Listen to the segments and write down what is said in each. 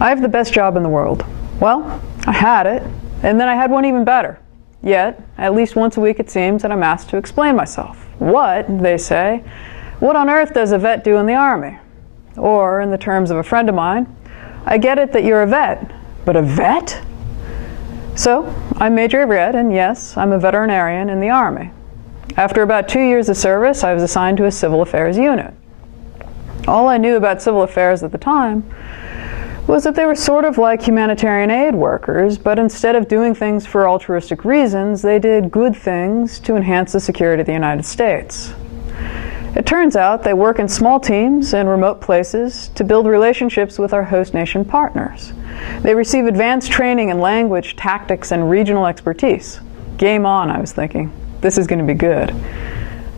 I have the best job in the world. Well, I had it, and then I had one even better. Yet, at least once a week it seems that I'm asked to explain myself. What, they say, what on earth does a vet do in the Army? Or, in the terms of a friend of mine, I get it that you're a vet, but a vet? So, I'm Major Avriette, and yes, I'm a veterinarian in the Army. After about 2 years of service, I was assigned to a civil affairs unit. All I knew about civil affairs at the time was that they were sort of like humanitarian aid workers, but instead of doing things for altruistic reasons, they did good things to enhance the security of the United States. It turns out they work in small teams in remote places to build relationships with our host nation partners. They receive advanced training in language, tactics, and regional expertise. Game on, I was thinking. This is going to be good.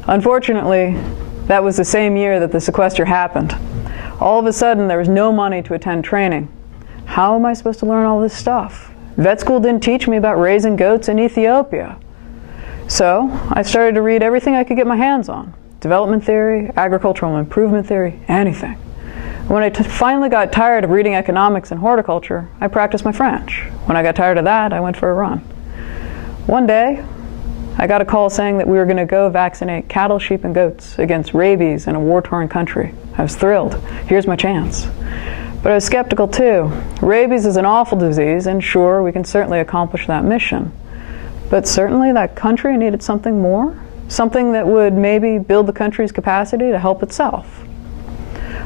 Unfortunately, that was the same year that the sequester happened. All of a sudden, there was no money to attend training. How am I supposed to learn all this stuff? Vet school didn't teach me about raising goats in Ethiopia. So I started to read everything I could get my hands on. Development theory, agricultural improvement theory, anything. When I finally got tired of reading economics and horticulture, I practiced my French. When I got tired of that, I went for a run. One day, I got a call saying that we were going to go vaccinate cattle, sheep, and goats against rabies in a war-torn country. I was thrilled. Here's my chance. But I was skeptical too. Rabies is an awful disease, and sure, we can certainly accomplish that mission. But certainly that country needed something more, something that would maybe build the country's capacity to help itself.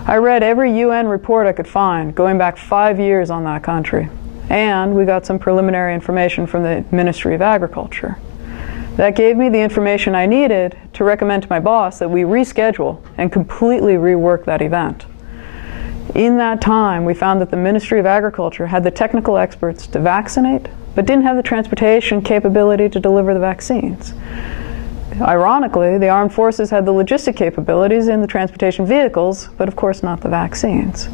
I read every UN report I could find, going back 5 years on that country. And we got some preliminary information from the Ministry of Agriculture. That gave me the information I needed to recommend to my boss that we reschedule and completely rework that event. In that time, we found that the Ministry of Agriculture had the technical experts to vaccinate, but didn't have the transportation capability to deliver the vaccines. Ironically, the armed forces had the logistic capabilities in the transportation vehicles, but of course not the vaccines.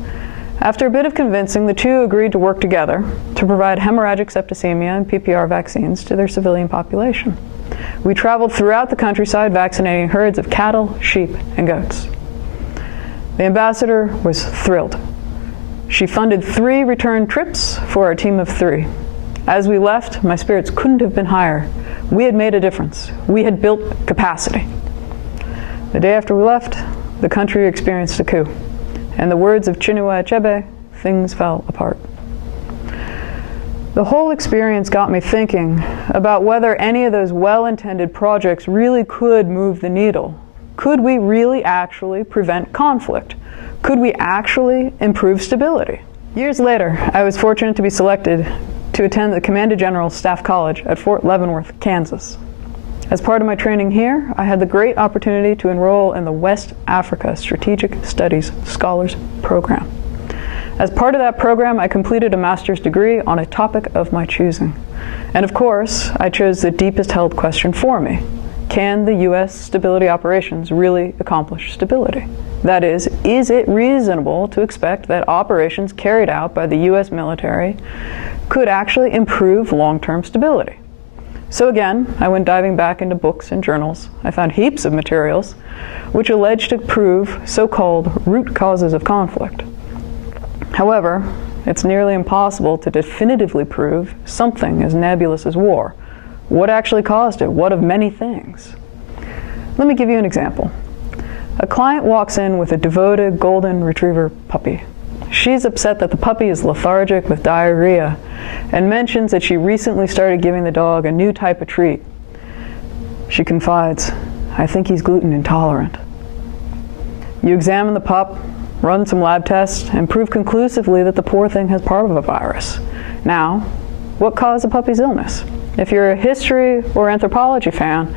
After a bit of convincing, the two agreed to work together to provide hemorrhagic septicemia and PPR vaccines to their civilian population. We traveled throughout the countryside vaccinating herds of cattle, sheep, and goats. The ambassador was thrilled. She funded 3 return trips for our team of 3. As we left, my spirits couldn't have been higher. We had made a difference. We had built capacity. The day after we left, the country experienced a coup. In the words of Chinua Achebe, things fell apart. The whole experience got me thinking about whether any of those well-intended projects really could move the needle. Could we really actually prevent conflict? Could we actually improve stability? Years later, I was fortunate to be selected to attend the Commandant General's Staff College at Fort Leavenworth, Kansas. As part of my training here, I had the great opportunity to enroll in the West Africa Strategic Studies Scholars Program. As part of that program, I completed a master's degree on a topic of my choosing. And of course, I chose the deepest held question for me. Can the U.S. stability operations really accomplish stability? That is it reasonable to expect that operations carried out by the U.S. military could actually improve long-term stability? So again, I went diving back into books and journals. I found heaps of materials which alleged to prove so-called root causes of conflict. However, it's nearly impossible to definitively prove something as nebulous as war. What actually caused it? What of many things? Let me give you an example. A client walks in with a devoted golden retriever puppy. She's upset that the puppy is lethargic with diarrhea and mentions that she recently started giving the dog a new type of treat. She confides, "I think he's gluten intolerant." You examine the pup, run some lab tests, and prove conclusively that the poor thing has parvovirus. Now, what caused the puppy's illness? If you're a history or anthropology fan,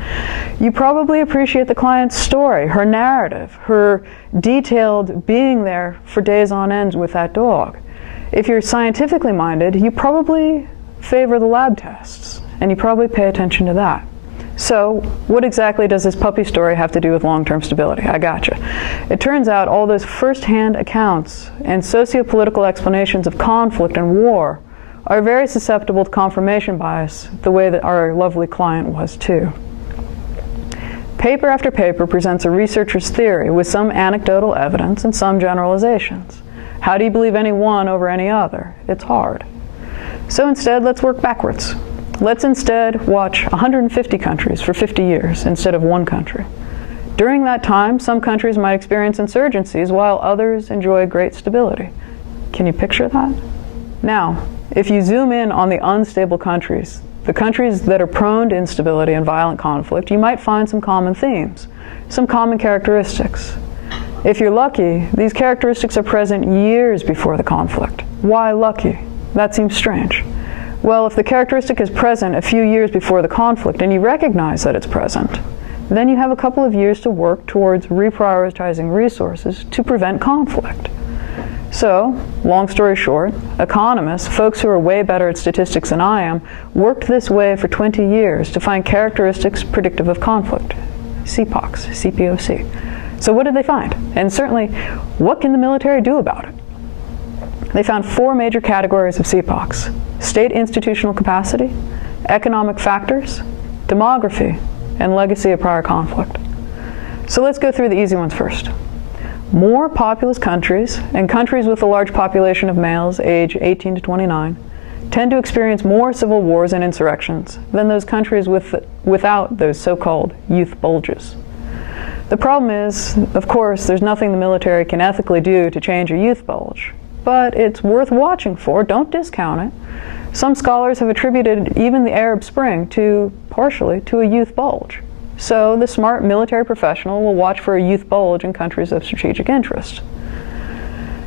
you probably appreciate the client's story, her narrative, her detailed being there for days on end with that dog. If you're scientifically minded, you probably favor the lab tests, and you probably pay attention to that. So, what exactly does this puppy story have to do with long-term stability? I gotcha. It turns out all those first-hand accounts and socio-political explanations of conflict and war are very susceptible to confirmation bias, the way that our lovely client was too. Paper after paper presents a researcher's theory with some anecdotal evidence and some generalizations. How do you believe any one over any other? It's hard. So instead, let's work backwards. Let's instead watch 150 countries for 50 years instead of one country. During that time, some countries might experience insurgencies while others enjoy great stability. Can you picture that? Now, if you zoom in on the unstable countries, the countries that are prone to instability and violent conflict, you might find some common themes, some common characteristics. If you're lucky, these characteristics are present years before the conflict. Why lucky? That seems strange. Well, if the characteristic is present a few years before the conflict and you recognize that it's present, then you have a couple of years to work towards reprioritizing resources to prevent conflict. So, long story short, economists, folks who are way better at statistics than I am, worked this way for 20 years to find characteristics predictive of conflict. CPOCs, CPOC. So what did they find? And certainly, what can the military do about it? They found 4 major categories of CPOCs: state institutional capacity, economic factors, demography, and legacy of prior conflict. So let's go through the easy ones first. More populous countries, and countries with a large population of males age 18 to 29, tend to experience more civil wars and insurrections than those countries without those so-called youth bulges. The problem is, of course, there's nothing the military can ethically do to change a youth bulge, but it's worth watching for. Don't discount it. Some scholars have attributed even the Arab Spring partially to a youth bulge. So the smart military professional will watch for a youth bulge in countries of strategic interest.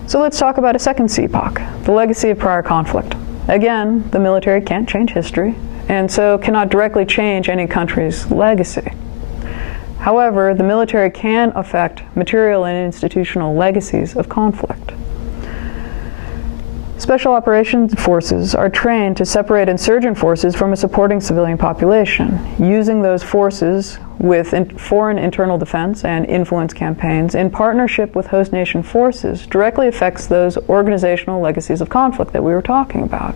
So let's talk about a second CPOC, the legacy of prior conflict. Again, the military can't change history, and so cannot directly change any country's legacy. However, the military can affect material and institutional legacies of conflict. Special operations forces are trained to separate insurgent forces from a supporting civilian population. Using those forces with foreign internal defense and influence campaigns in partnership with host nation forces directly affects those organizational legacies of conflict that we were talking about,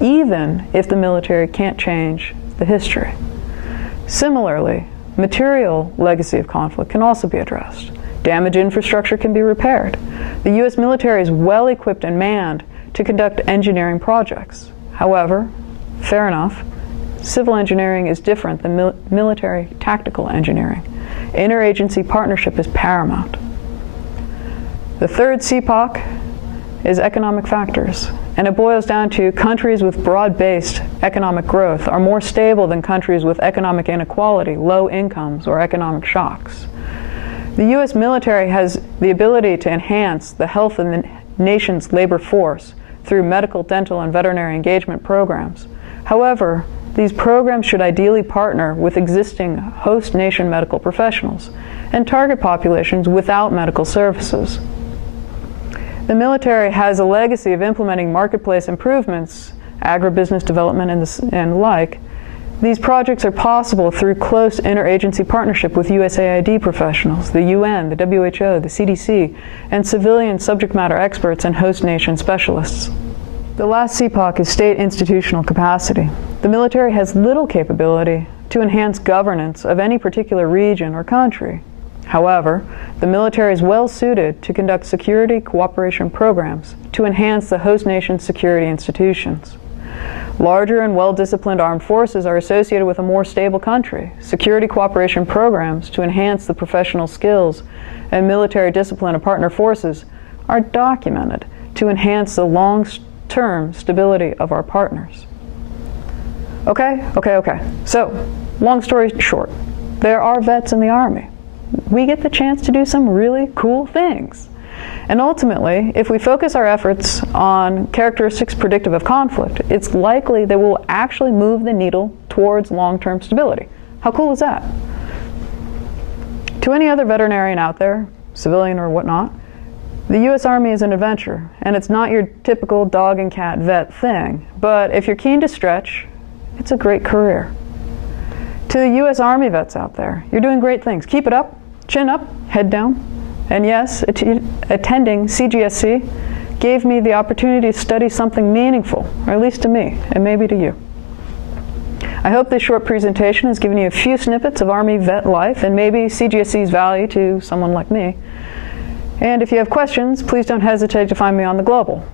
even if the military can't change the history. Similarly, material legacy of conflict can also be addressed. Damaged infrastructure can be repaired. The U.S. military is well equipped and manned to conduct engineering projects. However, fair enough, civil engineering is different than military tactical engineering. Interagency partnership is paramount. The third CPOC is economic factors, and it boils down to countries with broad-based economic growth are more stable than countries with economic inequality, low incomes, or economic shocks. The U.S. military has the ability to enhance the health of the nation's labor force through medical, dental, and veterinary engagement programs. However, these programs should ideally partner with existing host nation medical professionals and target populations without medical services. The military has a legacy of implementing marketplace improvements, agribusiness development, and like. These projects are possible through close interagency partnership with USAID professionals, the UN, the WHO, the CDC, and civilian subject matter experts and host nation specialists. The last CPOC is state institutional capacity. The military has little capability to enhance governance of any particular region or country. However, the military is well suited to conduct security cooperation programs to enhance the host nation's security institutions. Larger and well-disciplined armed forces are associated with a more stable country. Security cooperation programs to enhance the professional skills and military discipline of partner forces are documented to enhance the long-term stability of our partners. Okay. So, long story short, there are vets in the Army. We get the chance to do some really cool things. And ultimately, if we focus our efforts on characteristics predictive of conflict, it's likely that we'll actually move the needle towards long-term stability. How cool is that? To any other veterinarian out there, civilian or whatnot, the U.S. Army is an adventure, and it's not your typical dog and cat vet thing. But if you're keen to stretch, it's a great career. To the U.S. Army vets out there, you're doing great things. Keep it up, chin up, head down. And yes, attending CGSC gave me the opportunity to study something meaningful, or at least to me, and maybe to you. I hope this short presentation has given you a few snippets of Army vet life and maybe CGSC's value to someone like me. And if you have questions, please don't hesitate to find me on the Global.